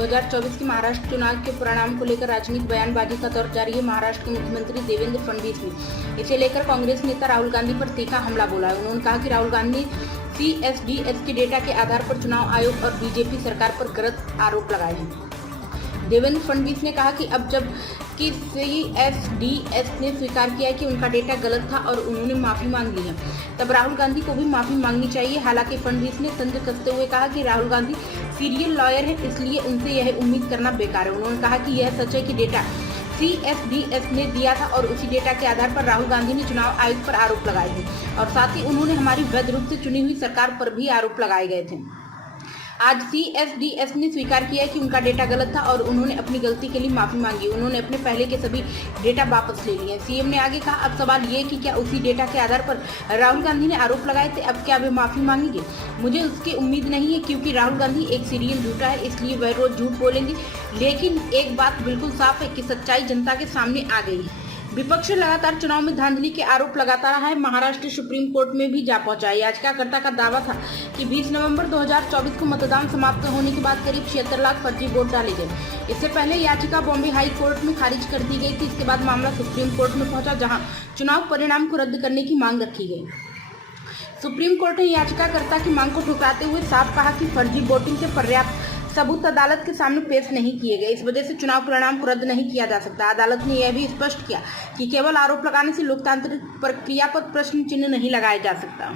2024 के महाराष्ट्र चुनाव के परिणाम को लेकर राजनीतिक बयानबाजी का दौर जारी है। महाराष्ट्र के मुख्यमंत्री देवेंद्र फडणवीस ने इसे लेकर कांग्रेस नेता राहुल गांधी पर तीखा हमला बोला है। उन्होंने कहा कि राहुल गांधी CSDS के डेटा के आधार पर चुनाव आयोग और बीजेपी सरकार पर गलत आरोप लगाए हैं। देवेंद्र फडणवीस ने कहा कि अब जब कि CSDS ने स्वीकार किया है कि उनका डेटा गलत था और उन्होंने माफी मांग ली है, तब राहुल गांधी को भी माफी मांगनी चाहिए। हालांकि फडणवीस ने तंज कसते हुए कहा कि राहुल गांधी सीरियल लॉयर है, इसलिए उनसे यह उम्मीद करना बेकार है। उन्होंने कहा कि यह सच है कि डेटा CSDS ने दिया था और उसी डेटा के आधार पर राहुल गांधी ने चुनाव आयोग पर आरोप लगाए थे और साथ ही उन्होंने हमारी वैध रूप से चुनी हुई सरकार पर भी आरोप लगाए गए थे। आज CSDS ने स्वीकार किया है कि उनका डेटा गलत था और उन्होंने अपनी गलती के लिए माफी मांगी। उन्होंने अपने पहले के सभी डेटा वापस ले लिए। सीएम ने आगे कहा, अब सवाल ये कि क्या उसी डेटा के आधार पर राहुल गांधी ने आरोप लगाए थे, अब क्या वे माफी मांगेंगे? मुझे उसकी उम्मीद नहीं है, क्योंकि राहुल गांधी एक सीरियल झूठा है, इसलिए वह रोज झूठ बोलेंगे। लेकिन एक बात बिल्कुल साफ है कि सच्चाई जनता के सामने आ गई है। विपक्ष लगातार चुनाव में धांधली के आरोप लगाता रहा है। महाराष्ट्र सुप्रीम कोर्ट में भी जा पहुंचा है। याचिकाकर्ता का दावा था कि 20 नवंबर 2024 को मतदान समाप्त होने के बाद करीब 76 लाख फर्जी वोट डाले गए। इससे पहले याचिका बॉम्बे हाई कोर्ट में खारिज कर दी गई थी। इसके बाद मामला सुप्रीम कोर्ट में पहुंचा, जहां चुनाव परिणाम को रद्द करने की मांग रखी गई। सुप्रीम कोर्ट ने याचिकाकर्ता की मांग को ठुकराते हुए साफ कहा कि फर्जी वोटिंग के पर्याप्त सबूत अदालत के सामने पेश नहीं किए गए, इस वजह से चुनाव परिणाम को रद्द नहीं किया जा सकता। अदालत ने यह भी स्पष्ट किया कि केवल आरोप लगाने से लोकतांत्रिक प्रक्रिया पर प्रश्न चिन्ह नहीं लगाया जा सकता।